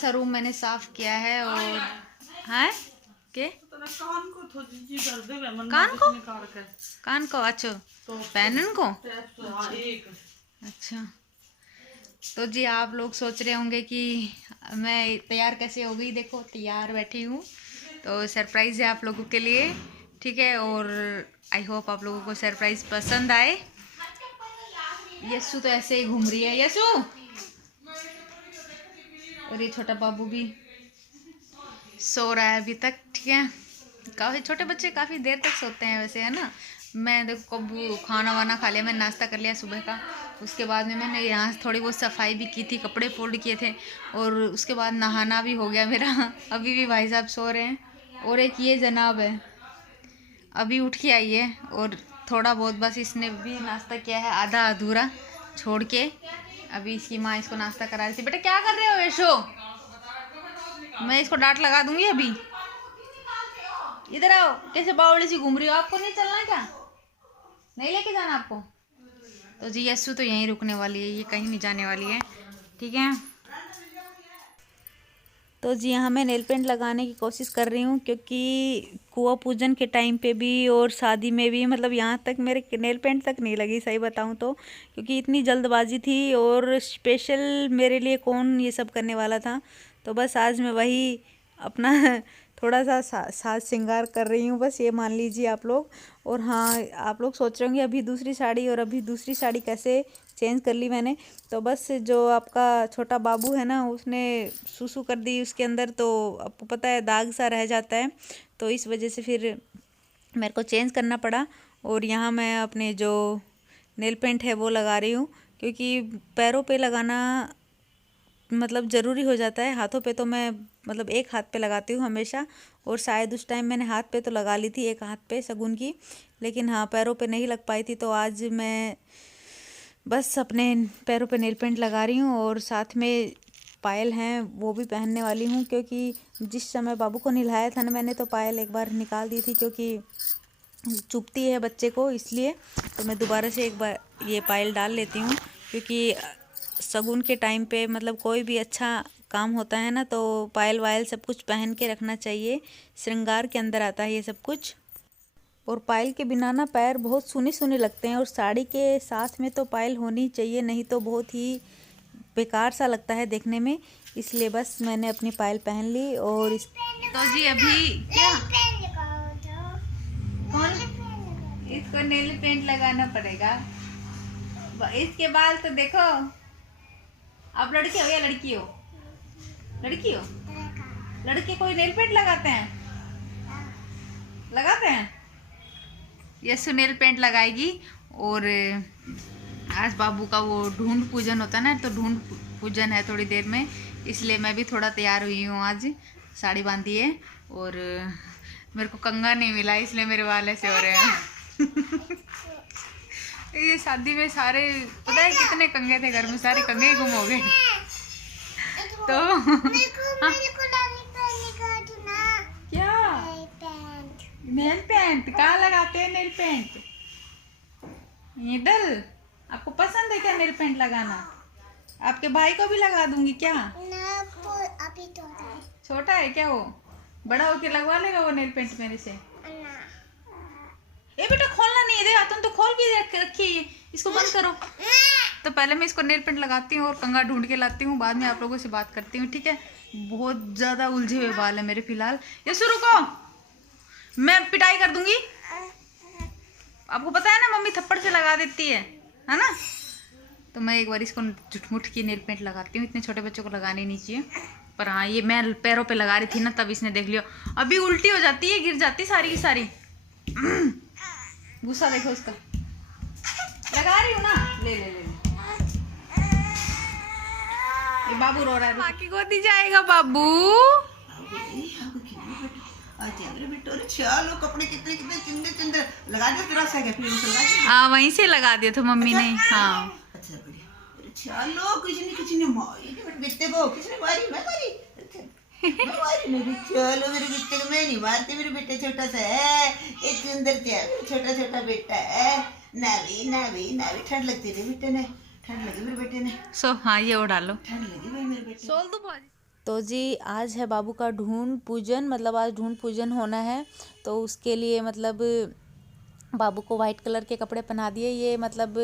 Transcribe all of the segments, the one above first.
सा रूम मैंने साफ किया है और है के कान को अच्छो पहनन को अच्छा। तो जी आप लोग सोच रहे होंगे कि मैं तैयार कैसे हो गई। देखो तैयार बैठी हूँ, तो सरप्राइज़ है आप लोगों के लिए, ठीक है। और आई होप आप लोगों को सरप्राइज़ पसंद आए। यस्सु तो ऐसे ही घूम रही है, यस्सु। और ये छोटा बाबू भी सो रहा है अभी तक, ठीक है। काफ़ी छोटे बच्चे काफ़ी देर तक सोते हैं वैसे, है ना। मैं देखो कब खाना वाना खा लिया, मैंने नाश्ता कर लिया सुबह का। उसके बाद में मैंने यहाँ थोड़ी बहुत सफाई भी की थी, कपड़े फोल्ड किए थे, और उसके बाद नहाना भी हो गया मेरा। अभी भी भाई साहब सो रहे हैं। और एक ये जनाब है अभी उठ के आई है, और थोड़ा बहुत बस इसने भी नाश्ता किया है, आधा अधूरा छोड़ के। अभी इसकी माँ इसको नाश्ता करा रही थी। बेटा क्या कर रहे हो यशो, मैं इसको डांट लगा दूंगी अभी। इधर आओ, कैसे बावड़ी सी घूम रही हो। आपको नहीं चलना क्या, नहीं लेके जाना आपको। तो जी यस्सु तो यहीं रुकने वाली है, ये कहीं नहीं जाने वाली है, ठीक है। तो जी यहाँ मैं नेल पेंट लगाने की कोशिश कर रही हूँ, क्योंकि कुआं पूजन के टाइम पे भी और शादी में भी, मतलब यहाँ तक मेरे नेल पेंट तक नहीं लगी सही बताऊँ तो, क्योंकि इतनी जल्दबाजी थी। और स्पेशल मेरे लिए कौन ये सब करने वाला था। तो बस आज मैं वही अपना थोड़ा सा साज श्रृंगार कर रही हूँ, बस ये मान लीजिए आप लोग। और हाँ, आप लोग सोच रहे होंगे अभी दूसरी साड़ी, और अभी दूसरी साड़ी कैसे चेंज कर ली मैंने। तो बस जो आपका छोटा बाबू है ना, उसने सुसु कर दी उसके अंदर, तो आपको पता है दाग सा रह जाता है, तो इस वजह से फिर मेरे को चेंज करना पड़ा। और यहाँ मैं अपने जो नेल पेंट है वो लगा रही हूँ, क्योंकि पैरों पे लगाना मतलब ज़रूरी हो जाता है। हाथों पे तो मैं मतलब एक हाथ पे लगाती हूँ हमेशा, और शायद उस टाइम मैंने हाथ पे तो लगा ली थी एक हाथ पे शगुन की, लेकिन हाँ पैरों पे नहीं लग पाई थी। तो आज मैं बस अपने पैरों पे नेल पेंट लगा रही हूँ, और साथ में पायल हैं वो भी पहनने वाली हूँ, क्योंकि जिस समय बाबू को नहलाया था ना मैंने, तो पायल एक बार निकाल दी थी, क्योंकि चुभती है बच्चे को, इसलिए। तो मैं दोबारा से एक बार ये पायल डाल लेती हूँ, क्योंकि शगुन के टाइम पे मतलब कोई भी अच्छा काम होता है ना, तो पायल वायल सब कुछ पहन के रखना चाहिए, श्रृंगार के अंदर आता है ये सब कुछ। और पायल के बिना ना पैर बहुत सूने सूने लगते हैं, और साड़ी के साथ में तो पायल होनी चाहिए, नहीं तो बहुत ही बेकार सा लगता है देखने में। इसलिए बस मैंने अपनी पायल पहन ली। और तो जी अभी क्या इसको नेल पेंट लगाना पड़ेगा। इसके बाल तो देखो, आप लड़के हो या लड़की हो, लड़की हो, लड़के कोई नेल पेंट लगाते हैं, लगाते हैं। यस्सु नेल पेंट लगाएगी। और आज बाबू का वो ढूंढ पूजन होता है ना, तो ढूंढ पूजन है थोड़ी देर में, इसलिए मैं भी थोड़ा तैयार हुई हूँ। आज साड़ी बांधी है, और मेरे को कंघा नहीं मिला, इसलिए मेरे बाल ऐसे हो रहे हैं। ये शादी में सारे पता है कितने कंघे थे घर में, सारे कंघे गुम हो गए। तो क्या नेल पेंट कहाँ लगाते हैं नेल पेंट, नीडल। आपको पसंद है क्या नेल पेंट लगाना? आपके भाई को भी लगा दूंगी क्या? अभी छोटा है क्या वो, बड़ा होके लगवा लेगा वो नेल पेंट मेरे से। ये बेटा खोलना नहीं है, दे तुम तो खोल भी रखी है, इसको बंद करो। तो पहले मैं इसको नेल पेंट लगाती हूँ और कंघा ढूंढ के लाती हूँ, बाद में आप लोगों से बात करती हूँ, ठीक है। बहुत ज़्यादा उलझे हुए बाल है मेरे फिलहाल। ये शुरू को मैं पिटाई कर दूंगी, आपको पता है ना, मम्मी थप्पड़ से लगा देती है ना। तो मैं एक बार इसको झुठमुठ की नेल पेंट लगाती हूँ, इतने छोटे बच्चों को लगाने नहीं चाहिए। पर हाँ, ये मैं पैरों पे लगा रही थी ना, तब इसने देख लिया, अभी उल्टी हो जाती है, गिर जाती सारी की सारी। गुस्सा देखो उसका, लगा रही हूँ ना, ले ले ले। ये बाबू रो रहा है, माँ की गोदी जाएगा बाबू। चलो कपड़े कितने कितने चिंदे चिंदे लगा दे, तेरा सा क्या फिर लगा दे। हाँ वहीं से लगा दिया था मम्मी ने। हाँ अच्छा बढ़िया। चलो किसी ने मारी बेटे को, किसने मारी? मैं मारी, मैं मारी नहीं। चलो मेरे बेटे को मैं नहीं मारती, मेरे बेटे छोटा सा है, एक सुंदर छोटा छोटा बेटा है। नावी नावी नावी, ठंड लगती है बेटे ने, ठंड लगी मेरे बेटे ने। सो हाँ ये वो डालो, ठंड लगी भाई मेरे बेटे। सोल दो भाजी। तो जी आज है बाबू का ढूंढ पूजन, मतलब आज ढूंढ पूजन होना है। तो उसके लिए मतलब बाबू को वाइट कलर के कपड़े पहना दिए। ये मतलब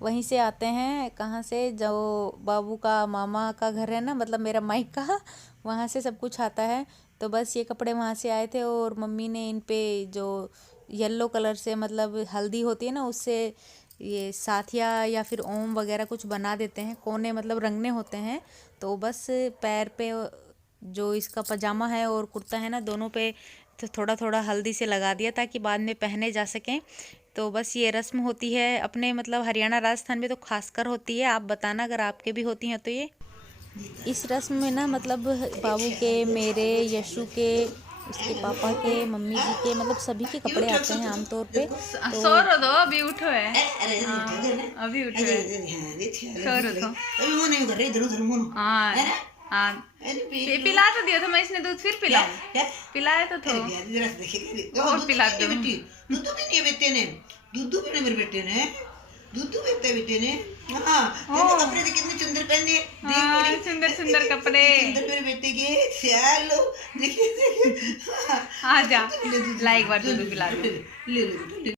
वहीं से आते हैं, कहाँ से, जो बाबू का मामा का घर है ना, मतलब मेरा माइक का, वहाँ से सब कुछ आता है। तो बस ये कपड़े वहाँ से आए थे और मम्मी ने इन पे जो येलो कलर से मतलब हल्दी होती है ना, उससे ये साथिया या फिर ओम वगैरह कुछ बना देते हैं, कोने मतलब रंगने होते हैं। तो बस पैर पे जो इसका पजामा है और कुर्ता है ना, दोनों पे तो थोड़ा थोड़ा हल्दी से लगा दिया ताकि बाद में पहने जा सकें। तो बस ये रस्म होती है अपने मतलब हरियाणा राजस्थान में तो खासकर होती है। आप बताना अगर आपके भी होती हैं तो। ये इस रस्म में ना मतलब बाबू के, मेरे, यशु के, उसके पापा के, मम्मी जी के, मतलब सभी के कपड़े आते हैं आमतौर पे। तो सो दो, अभी उठो है। अरे अभी उठो है, सो दो। अभी वो नहीं कर रही इधर उधर मुनो। हाँ हाँ, पिला तो दिया था मैं, इसने दूध फिर पिलाया तो था। और पिला दो। दूध भी नहीं बेटे ने, दूध भी नहीं मेरे बेटे ने, दूध बेटे बेटे ने। हाँ कपड़े देख कितने सुंदर पहने, देख सुंदर सुंदर कपड़े, सुंदर मेरे बेटे के। चलो देखिए आ जा, लाइक बार दूध पिला दो। ले।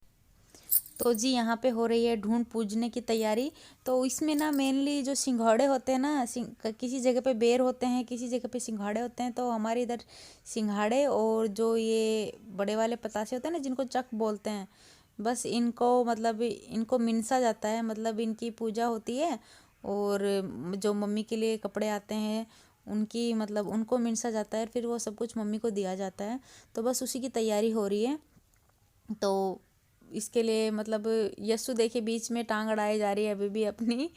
तो जी यहाँ पे हो रही है ढूंढ पूजने की तैयारी। तो इसमें ना मेनली जो सिंघाड़े होते हैं ना, किसी जगह पे बेर होते हैं, किसी जगह पे सिंघाड़े होते हैं। तो हमारे इधर सिंघाड़े और जो ये बड़े वाले पतासे होते हैं ना, जिनको चक बोलते हैं, बस इनको मतलब इनको मिनसा जाता है, मतलब इनकी पूजा होती है। और जो मम्मी के लिए कपड़े आते हैं उनकी मतलब उनको मिनसा जाता है, फिर वो सब कुछ मम्मी को दिया जाता है। तो बस उसी की तैयारी हो रही है। तो इसके लिए मतलब यस्सु देखिए बीच में टांग अड़ाई जा रही है अभी भी अपनी,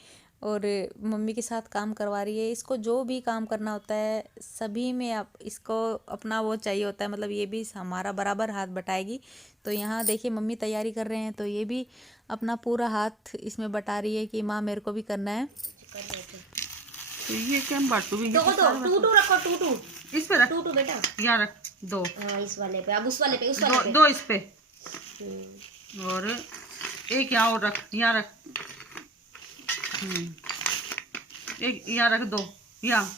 और मम्मी के साथ काम करवा रही है। इसको जो भी काम करना होता है सभी में आप इसको अपना वो चाहिए होता है, मतलब ये भी हमारा बराबर हाथ बटाएगी। तो यहाँ देखिए मम्मी तैयारी कर रहे हैं, तो ये भी अपना पूरा हाथ इसमें बटा रही है कि माँ मेरे को भी करना है। तो ये क्या बाटू भी, टूटू रखो, टूटू इस पे रख, टूटू बेटा। यहाँ रख दो। हाँ इस वाले पे, अब उस वाले पे, उस वाले पे। दो इस पे, और एक यहाँ और रख, यहाँ रख। एक यहाँ रख, दो यहाँ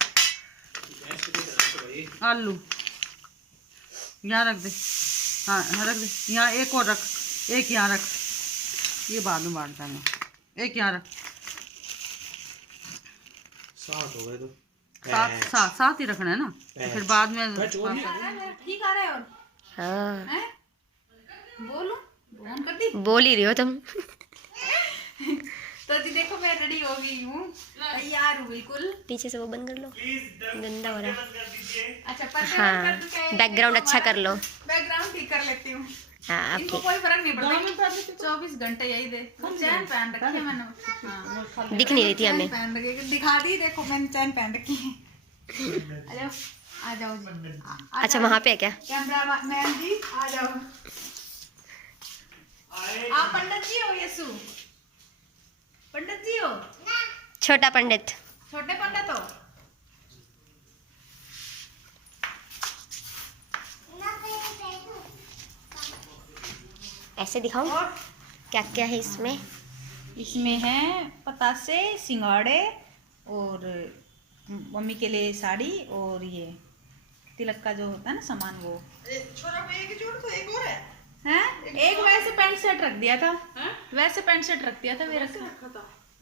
आलू यहाँ रख दे। हाँ रख दे, यहाँ एक और रख, एक यहाँ रख, ये बाद में बांट देना। एक यहाँ रख, सात हो गए तो साथ ही रखना है ना, फिर बाद में। ठीक आ रहा है। और हाँ बोलो, फोन कर दी। बोल ही रही हो तुम। तो जी देखो मैं रेडी हो गई हूँ, तैयार हूँ बिल्कुल। पीछे से वो बंद कर लो, गंदा हो रहा है। अच्छा हाँ बैकग्राउंड अच्छा कर लो। बैकग्राउंड ठीक कर लेती हूँ। हाँ अब इनको ठीक, कोई फर्क नहीं पड़ता, 24 घंटे यही दे। चैन पहन रखी है मैंने। हाँ दिख नहीं रही थी हमें। पहन रखी है, दिखा दी, देखो मैंने चैन पहन रखी है। आ जाओ जी। अच्छा वहाँ पे है क्या? कैमरा मैन जी आ जाओ। आप पंडित जी हो? यशु पंडित जी हो? छोटा पंडित। छोटे पंडित हो? ऐसे दिखाऊं और क्या क्या है इसमें? इसमें है पतासे, सिंघाड़े, और मम्मी के लिए साड़ी, और ये तिलक का जो होता है ना सामान, वो। छोरा पे एक जोड़ तो एक और है। हैं? एक वैसे पैंट शर्ट रख दिया था। वैसे पैंट शर्ट रख दिया था मेरा।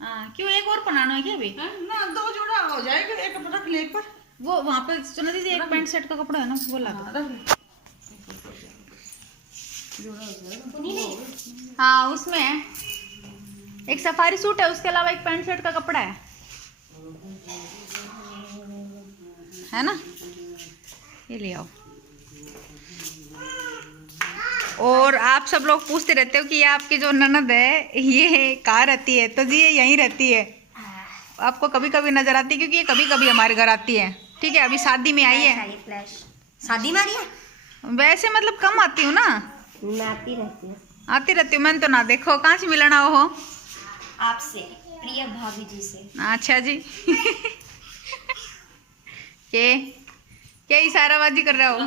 हाँ क्यों, एक और बनाना है क्या अभी? ना दो जोड़ा हो जाएगा, एक रख ले एक पर। वो वहाँ पे सुना दीदी, एक पैंट शर्ट का कपड़ा है ना, वो ला दो। हाँ उसमें है एक सफारी सूट है, उसके अलावा एक पैंट शर्ट का कपड़ा है ना, ये ले आओ। और आप सब लोग पूछते रहते हो कि ये आपकी जो ननद है ये कहाँ रहती है, तो जी ये यहीं रहती है। आपको कभी कभी नजर आती है क्योंकि ये कभी कभी हमारे घर आती है। ठीक है, अभी शादी में आई है। शादी में आ रही है? वैसे मतलब कम आती हूँ ना, मैं आती रहती हूँ। आती रहती हूँ। मैंने तो ना देखो, कहाँ से मिलना हो? आपसे, प्रिया भाभी जी से। अच्छा जी। क्या इशाराबाजी कर रहे हो?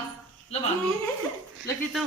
लगी तो